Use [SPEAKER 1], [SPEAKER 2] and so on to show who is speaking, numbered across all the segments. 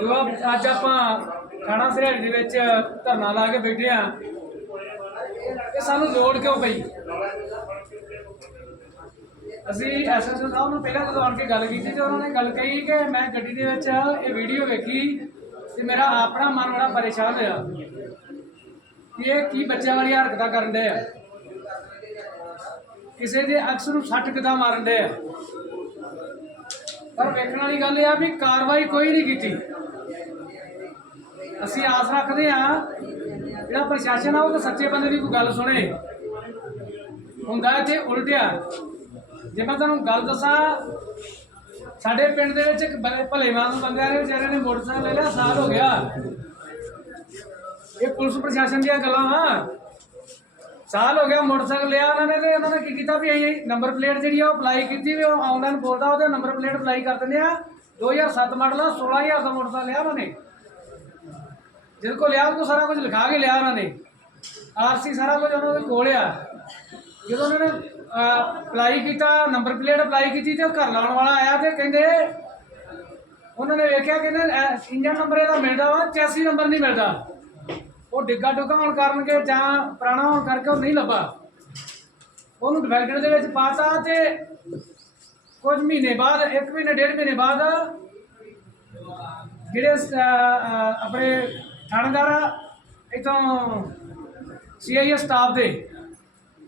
[SPEAKER 1] ਜੋ ਅੱਜ ਆਪਾਂ ਖਾਣਾ ਸਰਿਆੜੀ ਦੇ ਵਿੱਚ ਧਰਨਾ ਲਾ ਕੇ ਬੈਠੇ ਆ ਇਹ ਸਾਨੂੰ ਲੋੜ ਕਿਉਂ ਪਈ? ਅਸੀਂ ਐਸਐਸਓ ਸਾਹਿਬ ਨੂੰ ਪਹਿਲਾਂ ਜਦੋਂ ਆਣ ਕੇ ਗੱਲ ਕੀਤੀ ਤੇ ਉਹਨਾਂ ਨੇ ਗੱਲ ਕਹੀ ਕਿ ਮੈਂ ਗੱਡੀ ਦੇ ਵਿੱਚ ਇਹ ਵੀਡੀਓ ਵੇਖੀ ਤੇ ਮੇਰਾ ਆਪਣਾ ਮਨ ਬੜਾ ਪਰੇਸ਼ਾਨ ਹੋਇਆ ਕਿ ਇਹ ਕੀ ਬੱਚਿਆਂ ਵਾਲੀ ਹਰਕਤਾਂ ਕਰਨ ਦੇ ਆ। ਕਿਸੇ ਦੇ ਅਕਸ ਨੂੰ ਸੱਟ ਕਿਦਾਂ ਮਾਰਨ ਦੇ ਆ? ਪਰ ਵੇਖਣ ਵਾਲੀ ਗੱਲ ਇਹ ਆ ਵੀ ਕਾਰਵਾਈ ਕੋਈ ਨਹੀਂ ਕੀਤੀ। ਅਸੀਂ ਆਸ ਰੱਖਦੇ ਆ, ਜਿਹੜਾ ਪ੍ਰਸ਼ਾਸਨ ਆ, ਉਹ ਤਾਂ ਸੱਚੇ ਬੰਦੇ ਦੀ ਕੋਈ ਗੱਲ ਸੁਣੇ। ਹੁੰਦਾ ਇੱਥੇ ਉਲਟਿਆ। ਜੇ ਮੈਂ ਤੁਹਾਨੂੰ ਗੱਲ ਦੱਸਾਂ, ਸਾਡੇ ਪਿੰਡ ਦੇ ਵਿੱਚ ਇੱਕ ਬ- ਭਲੇਮਾਨ ਬੰਦਿਆਂ ਨੇ ਵਿਚਾਰਿਆਂ ਨੇ ਮੋਟਰਸਾਈਕਲ ਲੈ ਲਿਆ, ਸਾਲ ਹੋ ਗਿਆ। ਇਹ ਪੁਲਿਸ ਪ੍ਰਸ਼ਾਸਨ ਦੀਆਂ ਗੱਲਾਂ ਵਾ। ਸਾਲ ਹੋ ਗਿਆ ਮੋਟਰਸਾਈਕਲ ਲਿਆ ਉਹਨਾਂ ਨੇ ਤੇ ਉਹਨਾਂ ਨੇ ਕੀ ਕੀਤਾ ਵੀ ਅਸੀਂ ਨੰਬਰ ਪਲੇਟ ਜਿਹੜੀ ਆ ਉਹ ਅਪਲਾਈ ਕੀਤੀ ਵੀ ਉਹ ਆਨਲਾਈਨ ਬੋਲਦਾ ਉਹਦੇ ਨੰਬਰ ਪਲੇਟ ਅਪਲਾਈ ਕਰ ਦਿੰਦੇ ਆ। 2007 ਮਾਡਲ ਆ 16000 ਦਾ ਮੋਟਰਸਾਈਕਲ ਲਿਆ ਉਹਨਾਂ ਨੇ। ਜਿਹਦੇ ਕੋਲ ਲਿਆ ਉਹ ਸਾਰਾ ਕੁਝ ਲਿਖਾ ਕੇ ਲਿਆ ਉਹਨਾਂ ਨੇ। ਆਰਸੀ ਸਾਰਾ ਕੁਝ ਉਹਨਾਂ ਦੇ ਕੋਲ ਆ। ਜਦੋਂ ਉਹਨਾਂ ਨੇ ਅਪਲਾਈ ਕੀਤਾ ਨੰਬਰ ਪਲੇਟ ਅਪਲਾਈ ਕੀਤੀ ਤੇ ਉਹ ਘਰ ਲਾਉਣ ਵਾਲਾ ਆਇਆ ਤੇ ਕਹਿੰਦੇ ਉਹਨਾਂ ਨੇ ਵੇਖਿਆ, ਕਹਿੰਦੇ ਇੰਜਨ ਨੰਬਰ ਇਹਦਾ ਮਿਲਦਾ ਵਾ ਚੈਸੀ ਨੰਬਰ ਨਹੀਂ ਮਿਲਦਾ। ਉਹ ਡਿੱਗਾ ਡੁੱਗਾ ਹੋਣ ਕਾਰਨ ਕਿ ਜਾਂ ਪੁਰਾਣਾ ਹੋਣ ਕਰਕੇ ਉਹ ਨਹੀਂ ਲੱਭਾ। ਉਹਨੂੰ ਡਿਵਾਈਡਰ ਦੇ ਵਿੱਚ ਪਾਤਾ ਤੇ ਕੁਝ ਮਹੀਨੇ ਬਾਅਦ ਇੱਕ ਮਹੀਨੇ ਡੇਢ ਮਹੀਨੇ ਬਾਅਦ ਜਿਹੜੇ ਸ- ਅਹ, ਅਹ, ਆਪਣੇ ਥਾਣੇਦਾਰ ਇਥੋਂ ਸੀਆਈਏ ਸਟਾਫ ਦੇ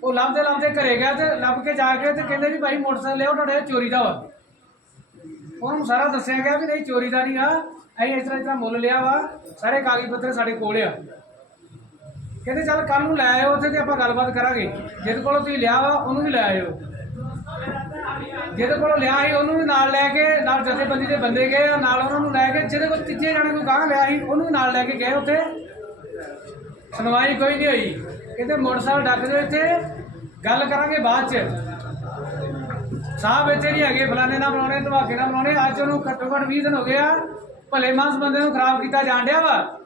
[SPEAKER 1] ਉਹ ਲੱਭਦੇ ਲੱਭਦੇ ਘਰੇ ਗਿਆ ਤੇ ਲੱਭ ਕੇ ਜਾ ਕੇ ਤੇ ਕਹਿੰਦੇ ਵੀ ਭਾਈ ਮੋਟਰਸਾਈਕਲ ਲਿਆਓ ਤੁਹਾਡੇ ਚੋਰੀ ਦਾ ਵਾ। ਉਹਨੂੰ ਸਾਰਾ ਦੱਸਿਆ ਗਿਆ ਵੀ ਨਹੀਂ ਚੋਰੀ ਦਾ ਨਹੀਂ ਆ ਅਸੀਂ ਇਸ ਤਰ੍ਹਾਂ ਇਸ ਤਰ੍ਹਾਂ ਮੁੱਲ ਲਿਆ ਵਾ ਸਾਰੇ ਕਾਗਜ਼ ਪੱਤਰ ਸਾਡੇ ਕੋਲ ਆ। ਕਹਿੰਦੇ ਚੱਲ ਕੱਲ ਨੂੰ ਲੈ ਆਇਓ, ਉੱਥੇ ਤੇ ਆਪਾਂ ਗੱਲਬਾਤ ਕਰਾਂਗੇ। ਜਿਹਦੇ ਕੋਲੋਂ ਤੁਸੀਂ ਲਿਆ ਵਾ, ਉਹਨੂੰ ਵੀ ਲੈ ਆਇਓ। ਜਿਹਦੇ ਕੋਲੋਂ ਲਿਆ ਸੀ, ਉਹਨੂੰ ਵੀ ਨਾਲ ਲੈ ਕੇ, ਨਾਲ ਜਥੇਬੰਦੀ ਦੇ ਬੰਦੇ ਗਏ ਆ, ਨਾਲ ਉਹਨਾਂ ਨੂੰ ਲੈ ਕੇ, ਜਿਹਦੇ ਕੋਲ ਤੀਜੇ ਜਾਣੇ ਕੋਈ ਗਾਂ ਲਿਆ ਸੀ, ਉਹਨੂੰ ਵੀ ਨਾਲ ਲੈ ਕੇ ਗਏ ਉੱਥੇ। ਸੁਣਵਾਈ ਕੋਈ ਨਹੀਂ ਹੋਈ। ਕਹਿੰਦੇ ਮੋਟਰਸਾਈਕਲ ਡੱਕ ਦਿਓ ਇੱਥੇ, ਗੱਲ ਕਰਾਂਗੇ ਬਾਅਦ ਚ। ਸਾਹਿਬ ਇੱਥੇ ਨਹੀਂ ਹੈਗੇ, ਫਲਾਣੇ ਨਾਲ ਬਣਾਉਣੇ ਧਮਾਕੇ ਨਾਲ ਬਣਾਉਣੇ ਅੱਜ ਉਹਨੂੰ ਘੱਟੋ ਘੱਟ 20 ਦਿਨ ਹੋ ਗਏ ਆ, ਭਲੇ ਮਾਨਸ ਬੰਦੇ ਨੂੰ ਖਰਾਬ ਕੀਤਾ ਜਾਣ ਡਿਆ ਵਾ।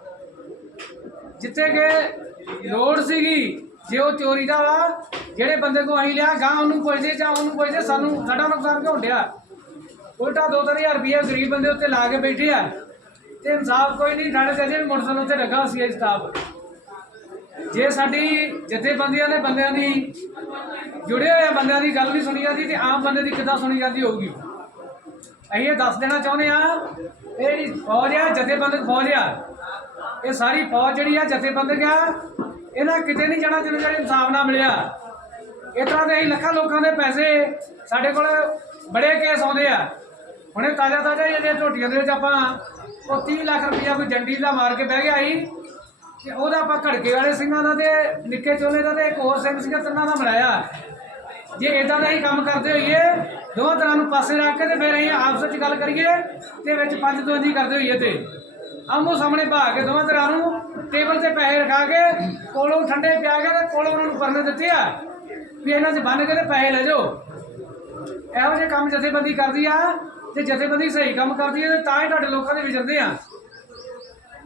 [SPEAKER 1] ਜਿੱਥੇ ਕਿ ਲੋੜ ਸੀਗੀ। ਜੇ ਉਹ ਚੋਰੀ ਦਾ ਵਾ, ਜਿਹੜੇ ਬੰਦੇ ਕੋ ਅਸੀਂ ਲਿਆ ਗਾਂ ਉਹਨੂੰ ਪੁੱਛਦੇ, ਜਾਂ ਉਹਨੂੰ ਪੁੱਛਦੇ, ਸਾਨੂੰ ਸਾਡਾ ਨੁਕਸਾਨ ਕਿਉਂ ਡਿਆ ਉਲਟਾ 2-3000 ਰੁਪਏ ਗਰੀਬ ਬੰਦੇ ਉੱਤੇ ਲਾ ਕੇ ਬੈਠੇ ਆ। ਤੇ ਇਨਸਾਫ ਕੋਈ ਨਹੀਂ ਸਾਡੇ ਚਾਚੇ ਮੋਟਰਸਾਈਕਲ ਉੱਤੇ ਲੱਗਾ ਸੀ ਸਟਾਫ। ਜੇ ਸਾਡੀ ਜਥੇਬੰਦੀਆਂ ਨੇ ਬੰਦਿਆਂ ਦੀ ਜੁੜੇ ਹੋਏ ਬੰਦਿਆਂ ਦੀ ਗੱਲ ਨਹੀਂ ਸੁਣੀ ਜਾਂਦੀ ਤੇ ਆਮ ਬੰਦੇ ਦੀ ਕਿੱਦਾਂ ਸੁਣੀ ਜਾਂਦੀ ਹੋਊਗੀ? ਅਸੀਂ ਇਹ ਦੱਸ ਦੇਣਾ ਚਾਹੁੰਦੇ ਆ ਇਹ ਜਿਹੜੀ ਫੌਜ ਆ, ਜਥੇਬੰਦਕ ਫੌਜ ਆ। ਇਹ ਸਾਰੀ ਫੌਜ ਜਿਹੜੀ ਆ, ਜਥੇਬੰਦਕ ਆ, ਇਹਨਾਂ ਕਿਤੇ ਨਹੀਂ ਜਾਣਾ ਜਿੰਨੇ ਜਿਹੜੇ ਇਨਸਾਫ ਨਾ ਮਿਲਿਆ। ਇਸ ਤਰ੍ਹਾਂ ਦੇ ਅਸੀਂ ਲੱਖਾਂ ਲੋਕਾਂ ਦੇ ਪੈਸੇ ਸਾਡੇ ਕੋਲ ਬੜੇ ਕੇਸ ਆਉਂਦੇ ਆ। ਹੁਣੇ ਤਾਜ਼ਾ ਤਾਜ਼ਾ ਜਿਹੜੇ ਝੋਟੀਆਂ ਦੇ ਵਿੱਚ ਆਪਾਂ ਉਹ 30 ਲੱਖ ਰੁਪਇਆ ਕੋਈ ਜੰਡੀ ਦਾ ਮਾਰ ਕੇ ਬਹਿ ਗਿਆ ਸੀ। ਤੇ ਉਹਦਾ ਆਪਾਂ ਘੜਕੇ ਵਾਲੇ ਸਿੰਘਾਂ ਦਾ ਤੇ ਨਿੱਕੇ ਚੋਲੇ ਦਾ ਤੇ ਇੱਕ ਹੋਰ ਸਿੰਘ ਸੀਗਾ, ਤਿੰਨਾਂ ਦਾ ਮਿਲਾਇਆ ਜੇ ਇਦਾਂ ਦਾ ਹੀ ਕੰਮ ਕਰਦੇ ਹੋਈਏ, ਦੋਵਾਂ ਤਰ੍ਹਾਂ ਨੂੰ ਪਾਸੇ ਰੱਖ ਕੇ ਤੇ ਫਿਰ ਅਸੀਂ ਆਪਸ ਵਿੱਚ ਗੱਲ ਕਰੀਏ ਤੇ ਵਿੱਚ ਪੰਜ ਦੋਂਦੀ ਕਰਦੇ ਹੋਈਏ ਤੇ। ਆਮੋ ਸਾਹਮਣੇ ਭਾ ਕੇ ਦੋਵਾਂ ਤਰ੍ਹਾਂ ਨੂੰ ਟੇਬਲ ਤੇ ਪੈਸੇ ਰਖਾ ਕੇ ਕੋਲੋਂ ਠੰਡੇ ਪਿਆ ਕੇ ਤੇ ਕੋਲੋਂ ਉਹਨਾਂ ਨੂੰ ਪਰਨੇ ਦਿੱਤੇ ਆ ਵੀ ਇਹਨਾਂ 'ਚ ਬੰਨ ਕੇ ਤੇ ਪੈਸੇ ਲੈ ਜਾਓ। ਇਹੋ ਜਿਹੇ ਕੰਮ ਜਥੇਬੰਦੀ ਕਰਦੀ ਆ ਤੇ ਜਥੇਬੰਦੀ ਸਹੀ ਕੰਮ ਕਰਦੀ ਹੈ ਤੇ ਤਾਂ ਹੀ ਤੁਹਾਡੇ ਲੋਕਾਂ ਦੇ ਵਿਚਰਦੇ ਆ।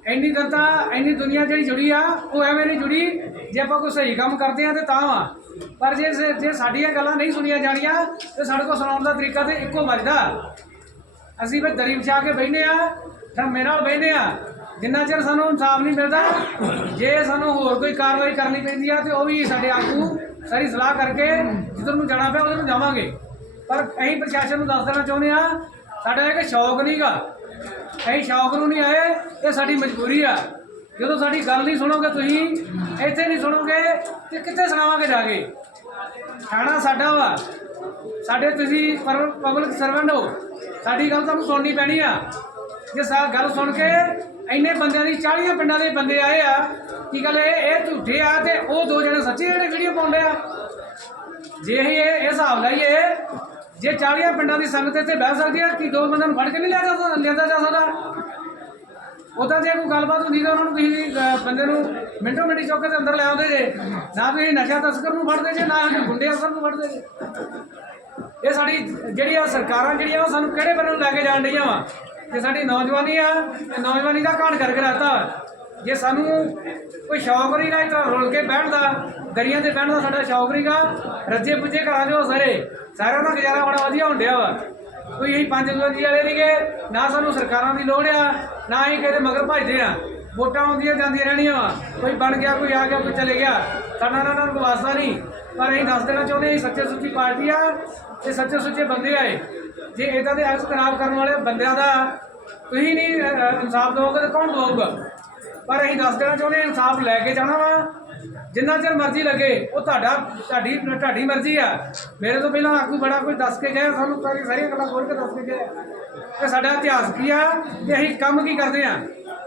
[SPEAKER 1] ਇੰਨੀ ਜਨਤਾ, ਇੰਨੀ ਦੁਨੀਆ ਜਿਹੜੀ ਜੁੜੀ ਆ, ਉਹ ਐਵੇਂ ਨਹੀਂ ਜੁੜੀ। ਜੇ ਆਪਾਂ ਕੋਈ ਸਹੀ ਕੰਮ ਕਰਦੇ ਆ ਤੇ ਤਾਂ ਵਾ। ਪਰ ਜੇ ਜੇ ਸਾਡੀਆਂ ਗੱਲਾਂ ਨਹੀਂ ਸੁਣੀਆਂ ਜਾਣੀਆਂ, ਤੇ ਸਾਡੇ ਕੋਲ ਸੁਣਾਉਣ ਦਾ ਤਰੀਕਾ ਤੇ ਇੱਕੋ ਵੱਜਦਾ। ਅਸੀਂ ਫਿਰ ਦਰੀ ਵਿਛਾ ਕੇ ਬੈਠੇ ਆ ਧਰਮੇ ਨਾਲ ਬੈਠੇ ਆ। ਜਿੰਨਾ ਚਿਰ ਸਾਨੂੰ ਇਨਸਾਫ ਨਹੀਂ ਮਿਲਦਾ, ਜੇ ਸਾਨੂੰ ਹੋਰ ਕੋਈ ਕਾਰਵਾਈ ਕਰਨੀ ਪੈਂਦੀ ਆ, ਤੇ ਉਹ ਵੀ ਸਾਡੇ ਆਗੂ ਸਾਰੀ ਸਲਾਹ ਕਰਕੇ ਜਿੱਧਰ ਨੂੰ ਜਾਣਾ ਪਿਆ, ਉਧਰ ਨੂੰ ਜਾਵਾਂਗੇ। ਪਰ ਅਸੀਂ ਪ੍ਰਸ਼ਾਸਨ ਨੂੰ ਦੱਸ ਦੇਣਾ ਚਾਹੁੰਦੇ ਆ, ਸਾਡਾ ਇਹ ਕਿ ਸ਼ੌਕ ਨਹੀਂਗਾ ਅਸੀਂ ਸ਼ੌਕ ਨੂੰ ਨਹੀਂ ਆਏ, ਇਹ ਸਾਡੀ ਮਜਬੂਰੀ ਆ। ਜਦੋਂ ਸਾਡੀ ਗੱਲ ਨਹੀਂ ਸੁਣੋਗੇ ਤੁਸੀਂ, ਇੱਥੇ ਨਹੀਂ ਸੁਣੋਗੇ ਤੇ ਕਿੱਥੇ ਸੁਣਾਵਾਂਗੇ ਜਾ ਕੇ? ਖਾਣਾ ਸਾਡਾ ਵਾ। ਸਾਡੇ ਤੁਸੀਂ ਪਬਲਿਕ ਸਰਵੈਂਟ ਹੋ। ਸਾਡੀ ਗੱਲ ਤੁਹਾਨੂੰ ਸੁਣਨੀ ਪੈਣੀ ਆ। ਜੇ ਸਾ, ਗੱਲ ਸੁਣ ਕੇ ਇੰਨੇ ਬੰਦਿਆਂ ਦੀ 40 ਪਿੰਡਾਂ ਦੇ ਬੰਦੇ ਆਏ ਆ, ਕੀ ਗੱਲ ਇਹ ਇਹ ਝੂਠੇ ਆ ਤੇ ਉਹ ਦੋ ਜਣੇ ਸੱਚੇ ਜਿਹੜੇ ਵੀਡੀਓ ਪਾਉਂਦੇ ਆ? ਜੇ ਅਸੀਂ ਇਹ ਇਹ ਹਿਸਾਬ ਲਾਈਏ ਜੇ 40 ਪਿੰਡਾਂ ਦੀ ਸੰਗਤ ਇੱਥੇ ਬਹਿ ਸਕਦੀ ਹੈ ਕਿ ਦੋ ਬੰਦਿਆਂ ਨੂੰ ਫੜ ਕੇ ਨਹੀਂ ਲਿਆ ਜਾ ਸਕਦਾ ਲਿਆਂਦਾ ਜਾ ਸਕਦਾ? ਉਦਾਂ ਜੇ ਕੋਈ ਗੱਲਬਾਤ ਹੁੰਦੀ ਤਾਂ ਉਹਨਾਂ ਨੂੰ ਤੁਸੀਂ ਬੰਦੇ ਨੂੰ ਮਿੰਟੋ ਮਿੰਟੀ ਚੌਕੇ ਦੇ ਅੰਦਰ ਲੈ ਆਉਂਦੇ ਜੇ। ਨਾ ਤੁਸੀਂ ਨਸ਼ਾ ਤਸਕਰ ਨੂੰ ਫੜਦੇ ਜੇ, ਨਾ ਤੁਸੀਂ ਗੁੰਡੇ ਅਸਰ ਨੂੰ ਫੜਦੇ ਜੇ। ਇਹ ਸਾਡੀ ਜਿਹੜੀ ਆ ਸਰਕਾਰਾਂ ਜਿਹੜੀਆਂ, ਉਹ ਸਾਨੂੰ ਕਿਹੜੇ ਬੰਨੇ ਨੂੰ ਲੈ ਕੇ ਜਾਣ ਡਈਆਂ ਵਾ? ਜੇ ਸਾਡੀ ਨੌਜਵਾਨੀ ਆ, ਤੇ ਨੌਜਵਾਨੀ ਦਾ ਘਾਣ ਕਰਕੇ ਰਹਤਾ ਜੇ ਸਾਨੂੰ ਕੋਈ ਸ਼ੌਕ ਨਹੀਂ ਗਾ ਤਾਂ ਰੁਲ ਕੇ ਬਹਿਣ ਦਾ ਦਰੀਆਂ ਤੇ ਬਹਿਣ ਦਾ ਸਾਡਾ ਸ਼ੌਕ ਨਹੀਂਗਾ ਰੱਜੇ ਪੁੱਜੇ ਘਰਾਂ ਚੋਂ ਸਾਰੇ। ਸਾਰਿਆਂ ਦਾ ਗੁਜ਼ਾਰਾ ਬੜਾ ਵਧੀਆ ਹੁੰਦਿਆ ਵਾ। ਕੋਈ ਅਸੀਂ ਪੰਜ ਦਵੰਜੀ ਵਾਲੇ ਨਹੀਂਗੇ, ਨਾ ਸਾਨੂੰ ਸਰਕਾਰਾਂ ਦੀ ਲੋੜ ਆ, ਨਾ ਹੀ ਕਿਤੇ ਮਗਰ ਭਜਦੇ ਆ। ਵੋਟਾਂ ਆਉਂਦੀਆਂ ਜਾਂਦੀਆਂ ਰਹਿਣੀਆਂ ਵਾ। ਕੋਈ ਬਣ ਗਿਆ, ਕੋਈ ਆ ਗਿਆ, ਕੋਈ ਚਲੇ ਗਿਆ। ਸਾਡਾ ਨਾ ਉਹਨਾਂ ਨੂੰ ਵਾਸਤਾ ਨਹੀਂ। ਪਰ ਅਸੀਂ ਦੱਸ ਦੇਣਾ ਚਾਹੁੰਦੇ ਹਾਂ ਸੱਚੇ ਸੁੱਚੀ ਪਾਰਟੀ ਆ ਤੇ ਸੱਚੇ ਸੁੱਚੇ ਬੰਦੇ ਆਏ ਜੇ ਇਦਾਂ ਦੇ ਅਕਸ ਖਰਾਬ ਕਰਨ ਵਾਲੇ ਬੰਦਿਆਂ ਦਾ ਤੁਸੀਂ ਨਹੀਂ ਇਨਸਾਫ ਦਿਓਗੇ ਤਾਂ ਕੌਣ ਦਊਗਾ ਪਰ ਅਸੀਂ ਦੱਸ ਦੇਣਾ ਚਾਹੁੰਦੇ ਹਾਂ, ਇਨਸਾਫ ਲੈ ਕੇ ਜਾਣਾ ਵਾ। ਜਿੰਨਾ ਚਿਰ ਮਰਜ਼ੀ ਲੱਗੇ, ਉਹ ਤੁਹਾਡਾ, ਤੁਹਾਡੀ ਤੁਹਾਡੀ ਮਰਜ਼ੀ ਆ। ਮੇਰੇ ਤੋਂ ਪਹਿਲਾਂ ਆਗੂ ਬੜਾ ਕੋਈ ਦੱਸ ਕੇ ਗਿਆ ਸਾਨੂੰ ਸਾਰੀ ਸਾਰੀਆਂ ਗੱਲਾਂ ਖੋਲ ਕੇ ਦੱਸ ਕੇ ਗਿਆ ਕਿ ਸਾਡਾ ਇਤਿਹਾਸ ਕੀ ਆ? ਤੇ ਅਸੀਂ ਕੰਮ ਕੀ ਕਰਦੇ ਆ?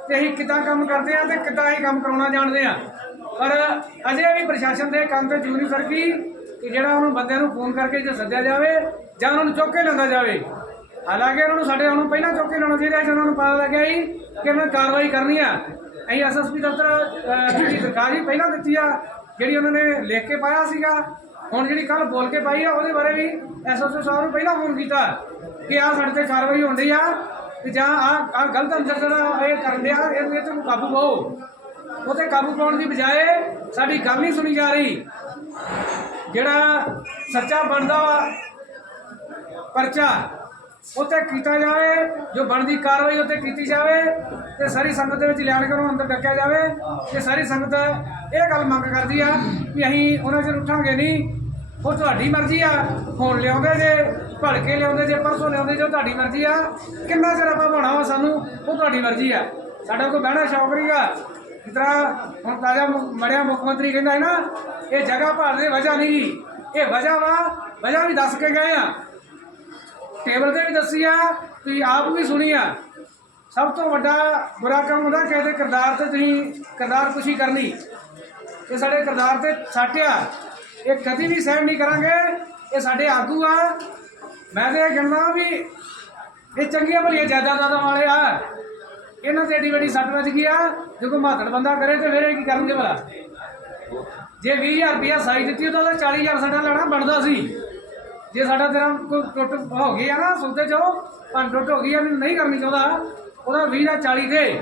[SPEAKER 1] ਤੇ ਅਸੀਂ ਕਿੱਦਾਂ ਕੰਮ ਕਰਦੇ ਆ ਤੇ ਕਿੱਦਾਂ ਅਸੀਂ ਕੰਮ ਕਰਾਉਣਾ ਜਾਣਦੇ ਆ? ਪਰ ਅਜੇ ਵੀ ਪ੍ਰਸ਼ਾਸਨ ਦੇ ਕੰਮ ਤੇ ਜੂਨੀ ਸਰਕੀ ਕਿ ਜਿਹੜਾ ਉਹਨੂੰ ਬੰਦਿਆਂ ਨੂੰ ਫੋਨ ਕਰਕੇ ਜੇ ਸੱਦਿਆ ਜਾਵੇ ਜਾਂ ਉਹਨਾਂ ਨੂੰ ਚੁੱਕ ਕੇ ਲਿਆਂਦਾ ਜਾਵੇ। ਹਾਲਾਂਕਿ ਉਹਨਾਂ ਨੂੰ ਸਾਡੇ ਉਹਨੂੰ ਪਹਿਲਾਂ ਚੁੱਕ ਕੇ ਲਿਆਉਣਾ ਚਾਹੀਦਾ ਸੀ, ਉਹਨਾਂ ਨੂੰ ਪਤਾ ਲੱਗਿਆ ਸੀ ਕਿ ਇਹਨਾਂ ਨੇ ਕਾਰਵਾਈ ਕਰਨੀ ਆ। ਅਸੀਂ ਐਸਐਸਪੀ ਦਫ਼ਤਰ ਅਹ, ਦੀ ਸਰਕਾਰ ਹੀ ਪਹਿਲਾਂ ਦਿੱਤੀ ਆ ਜਿਹੜੀ ਉਹਨਾਂ ਨੇ ਲਿਖ ਕੇ ਪਾਇਆ ਸੀਗਾ ਹੁਣ ਜਿਹੜੀ ਕੱਲ ਬੋਲ ਕੇ ਪਾਈ ਆ ਉਹਦੇ ਬਾਰੇ ਵੀ ਐਸਐਸਪੀ ਸਾਹਿਬ ਨੂੰ ਪਹਿਲਾਂ ਫੋਨ ਕੀਤਾ ਕਿ ਆਹ ਸਾਡੇ ਤੇ ਕਾਰਵਾਈ ਹੁੰਦੀ ਆ ਕਿ ਜਾਂ ਆਹ ਆਹ ਗਲਤ ਅੰਦਰ ਜਿਹੜਾ ਇਹ ਕਰਨ ਡਿਆ ਇਹਨੂੰ ਇਹ ਤੇ ਕਾਬੂ ਪਾਓ। ਉਹ ਤੇ ਕਾਬੂ ਪਾਉਣ ਦੀ ਬਜਾਏ ਸਾਡੀ ਗੱਲ ਨਹੀਂ ਸੁਣੀ ਜਾ ਰਹੀ। ਜਿਹੜਾ ਸੱਚਾ ਬਣਦਾ ਵਾ ਪਰਚਾ ਉੱਥੇ ਕੀਤਾ ਜਾਵੇ, ਜੋ ਬਣਦੀ ਕਾਰਵਾਈ ਉੱਥੇ ਕੀਤੀ ਜਾਵੇ, ਤੇ ਸਾਰੀ ਸੰਗਤ ਦੇ ਵਿੱਚ ਲਿਆਣ ਕੇ ਉਹਨੂੰ ਅੰਦਰ ਡੱਕਿਆ ਜਾਵੇ। ਤੇ ਸਾਰੀ ਸੰਗਤ ਇਹ ਗੱਲ ਮੰਗ ਕਰਦੀ ਆ ਵੀ ਅਸੀਂ ਉਹਨਾਂ ਚਿਰ ਉੱਠਾਂਗੇ ਨਹੀਂ। ਉਹ ਤੁਹਾਡੀ ਮਰਜ਼ੀ ਆ, ਹੁਣ ਲਿਆਉਂਦੇ ਜੇ, ਭਲਕੇ ਲਿਆਉਂਦੇ ਜੇ, ਪਰਸੋਂ ਲਿਆਉਂਦੇ ਜੋ ਤੁਹਾਡੀ ਮਰਜ਼ੀ ਆ। ਕਿੰਨਾ ਚਿਰ ਆਪਾਂ ਬਣਾ ਵਾ ਸਾਨੂੰ? ਉਹ ਤੁਹਾਡੀ ਮਰਜ਼ੀ ਆ। ਸਾਡਾ ਕੋਈ ਬਹਿਣਾ ਸ਼ੌਕ ਨਹੀਂਗਾ ਜਿਸ ਤਰ੍ਹਾਂ ਹੁਣ ਤਾਜਾ ਮੜਿਆ ਮੁੱਖ ਮੰਤਰੀ ਕਹਿੰਦਾ ਹੈ ਨਾ, ਇਹ ਜਗ੍ਹਾ ਭਾਲ ਦੀ ਵਜ੍ਹਾ ਨਹੀਂ ਗੀ। ਇਹ ਵਜ੍ਹਾ ਵਾ, ਵਜ੍ਹਾ ਵੀ ਦੱਸ ਕੇ ਗਏ ਆ। ਟੇਬਲ ਤੇ ਵੀ ਦੱਸੀ ਆ, ਤੁਸੀਂ ਆਪ ਵੀ ਸੁਣੀ ਆ। ਸਭ ਤੋਂ ਵੱਡਾ ਬੁਰਾ ਕੰਮ ਹੁੰਦਾ ਕਿਸੇ ਦੇ ਕਿਰਦਾਰ ਤੇ ਤੁਸੀਂ ਕਿਰਦਾਰ ਕੁਸ਼ੀ ਕਰਨੀ। ਇਹ ਸਾਡੇ ਕਿਰਦਾਰ ਤੇ ਸਾਟਿਆ ਇਹ ਕਦੀ ਵੀ ਸਹਿਮ ਨਹੀਂ ਕਰਾਂਗੇ। ਇਹ ਸਾਡੇ ਆਗੂ ਆ। ਮੈਂ ਤੇ ਇਹ ਕਹਿੰਦਾ ਵੀ ਇਹ ਚੰਗੀਆਂ ਭਲੀਆਂ ਜਾਇਦਾਦਾਂ ਵਾਲੇ ਆ। ਇਹਨਾਂ ਤੇ ਏਡੀ ਵੱਡੀ ਸੱਟ ਵੱਜ ਗਈ ਆ। ਜੇ ਮਾਤੜ ਬੰਦਾ ਕਰੇ ਤੇ ਫਿਰ ਇਹ ਕੀ ਕਰਨਗੇ ਭਲਾ। ਜੇ 20000 ਰੁਪਇਆ ਸਾਈ ਦਿੱਤੀ ਤਾਂ ਉਹਦਾ 40000 ਸਾਡਾ ਲੈਣਾ ਬਣਦਾ ਸੀ। ਜੇ ਸਾਡਾ ਤੇਰਾ ਕੋਈ ਟੁੱਟ ਹੋ ਗਈ ਆ ਨਾ, ਸੌਦੇ ਚੋਂ ਭੰਨ ਟੁੱਟ ਹੋ ਗਈ ਆ, ਮੈਨੂੰ ਨਹੀਂ ਕਰਨੀ ਚਾਹੁੰਦਾ। ਉਹਦਾ 20 ਦਾ 40 ਦੇ।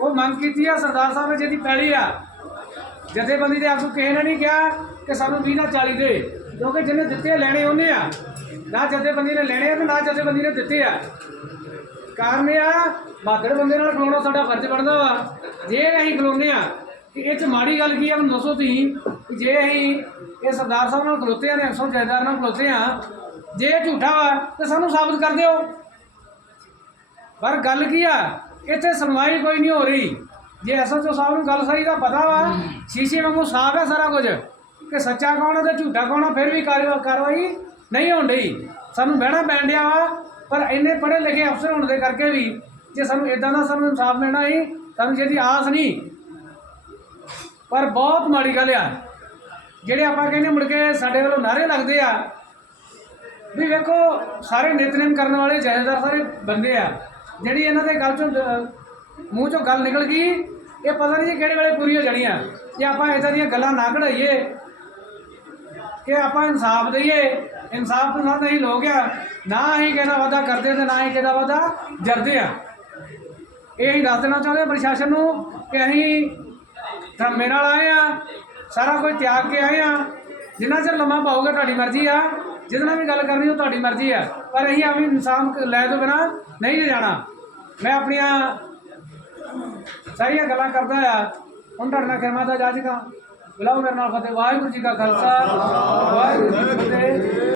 [SPEAKER 1] ਉਹ ਮੰਗ ਕੀਤੀ ਆ ਸਰਦਾਰ ਸਾਹਿਬ ਨੇ, ਜਿਹਦੀ ਪੈਲੀ ਆ। ਜਥੇਬੰਦੀ ਦੇ ਆਗੂ ਕਿਸੇ ਨੇ ਨਹੀਂ ਕਿਹਾ ਕਿ ਸਾਨੂੰ 20 ਦਾ 40 ਦੇ। ਕਿਉਂਕਿ ਜਿਹਨੇ ਦਿੱਤੇ ਲੈਣੇ ਉਹਨੇ ਆ। ਨਾ ਜਥੇਬੰਦੀ ਨੇ ਲੈਣੇ ਆ ਤੇ ਨਾ ਜਥੇਬੰਦੀ ਨੇ ਦਿੱਤੇ ਆ। ਕਾਰਨ ਇਹ ਆ ਬਾਗੜ ਬੰਦੇ ਨਾਲ ਖਲੋਣਾ ਸਾਡਾ ਫਰਜ਼ ਬਣਦਾ ਵਾ। ਜੇ ਅਸੀਂ ਖਲੋਨੇ ਆ, ਕਿ ਇਹ ਚ ਮਾੜੀ ਗੱਲ ਕੀ ਆ ਮੈਨੂੰ ਦੱਸੋ ਤੁਸੀਂ। ਕਿ ਜੇ ਅਸੀਂ ਇਹ ਸਰਦਾਰ ਸਾਹਿਬ ਨਾਲ ਖਲੋਤੇ ਆ ਨੇ ਅਕਸਰ ਜਾਇਦਾਰ ਨਾਲ ਖਲੋਤੇ ਆ, ਜੇ ਇਹ ਝੂਠਾ ਵਾ, ਤੇ ਸਾਨੂੰ ਸਾਬਤ ਕਰ ਦਿਓ। ਪਰ ਗੱਲ ਕੀ ਆ, ਇੱਥੇ ਸੁਣਵਾਈ ਕੋਈ ਨਹੀਂ ਹੋ ਰਹੀ। ਜੇ ਐਸਐਚਓ ਸਾਹਿਬ ਨੂੰ ਗੱਲ ਸਹੀ ਦਾ ਪਤਾ ਵਾ, ਸ਼ੀਸ਼ੇ ਵਾਂਗੂ ਸਾਫ਼ ਹੈ ਸਾਰਾ ਕੁਝ, ਕਿ ਸੱਚਾ ਕੌਣ ਹੈ ਤੇ ਝੂਠਾ ਕੌਣ ਹੈ ਫਿਰ ਵੀ ਕਾਰਵਾ- ਕਾਰਵਾਈ ਨਹੀਂ ਹੋਣ ਡਈ। ਸਾਨੂੰ ਬਹਿਣਾ ਪੈਣ ਡਿਆ ਵਾ, ਪਰ ਇੰਨੇ ਪੜ੍ਹੇ ਲਿਖੇ ਅਫਸਰ ਹੋਣ ਦੇ ਕਰਕੇ ਵੀ, ਜੇ ਸਾਨੂੰ ਇਦਾਂ ਦਾ ਸਾਨੂੰ ਇਨਸਾਫ ਮਿਲਣਾ ਸੀ, ਸਾਨੂੰ ਜਿਹਦੀ ਆਸ ਨਹੀਂ। ਪਰ ਬਹੁਤ ਮਾੜੀ ਗੱਲ ਆ। ਜਿਹੜੇ ਆਪਾਂ ਕਹਿੰਦੇ ਮੁੜ ਕੇ ਸਾਡੇ ਵੱਲੋਂ ਨਾਰੇ ਲੱਗਦੇ ਆ, ਵੀ ਵੇਖੋ ਸਾਰੇ ਨਿਤਨੇਮ ਕਰਨ ਵਾਲੇ ਜਾਇਦਾਰ ਸਾਰੇ ਬੰਦੇ ਆ, ਜਿਹੜੀ ਇਹਨਾਂ ਦੇ ਗੱਲ ਚੋਂ ਮੂੰਹ ਚੋਂ ਗੱਲ ਨਿਕਲ ਗਈ, ਇਹ ਪਤਾ ਨਹੀਂ ਕਿਹੜੇ ਵੇਲੇ ਪੂਰੀ ਹੋ ਜਾਣੀ ਆ ਜੇ ਆਪਾਂ ਇਦਾਂ ਦੀਆਂ ਗੱਲਾਂ ਨਾ ਕਢਾਈਏ, ਕਿ ਆਪਾਂ ਇਨਸਾਫ ਦਈਏ, ਇਨਸਾਫ ਤੋਂ ਨਾਲ ਨਹੀਂ ਲੋਕ ਆ, ਨਾ ਹੀ ਕਿਹਦਾ ਵਾਦਾ ਕਰਦੇ ਤੇ ਨਾ ਹੀ ਕਿਹਦਾ ਵਾਦਾ ਜਰਦੇ ਆ। ਇਹ ਹੀ ਦੱਸ ਦੇਣਾ ਚਾਹੁੰਦੇ ਪ੍ਰਸ਼ਾਸਨ ਨੂੰ ਕਿ ਅਸੀਂ ਧਰਮੇ ਨਾਲ ਆਏ ਆ ਸਾਰਾ ਕੁਝ ਤਿਆਗ ਕੇ ਆਏ ਆ। ਜਿੰਨਾ ਚਿਰ ਲੰਮਾ ਪਾਓਗੇ ਤੁਹਾਡੀ ਮਰਜ਼ੀ ਆ। ਜਿਹਦੇ ਨਾਲ ਵੀ ਗੱਲ ਕਰਨੀ ਉਹ ਤੁਹਾਡੀ ਮਰਜ਼ੀ ਆ। ਪਰ ਅਸੀਂ ਆਵੇਂ ਇਨਸਾਨ ਲੈ ਤੋਂ ਬਿਨਾ ਨਹੀਂ ਜਾਣਾ। ਮੈਂ ਆਪਣੀਆਂ ਸਾਰੀਆਂ ਗੱਲਾਂ ਕਰਦਾ ਆ। ਹੁਣ ਤੁਹਾਡੇ ਨਾਲ ਖਿਮਾ ਦਾ ਜਾਜਗਾ ਬੁਲਾਓ ਮੇਰੇ ਨਾਲ ਫਤਿਹ। ਵਾਹਿਗੁਰੂ ਜੀ ਕਾ ਖਾਲਸਾ। ਵਾਹਿਗੁਰੂ ਜੀ ਕੀ ਫਤਿਹ।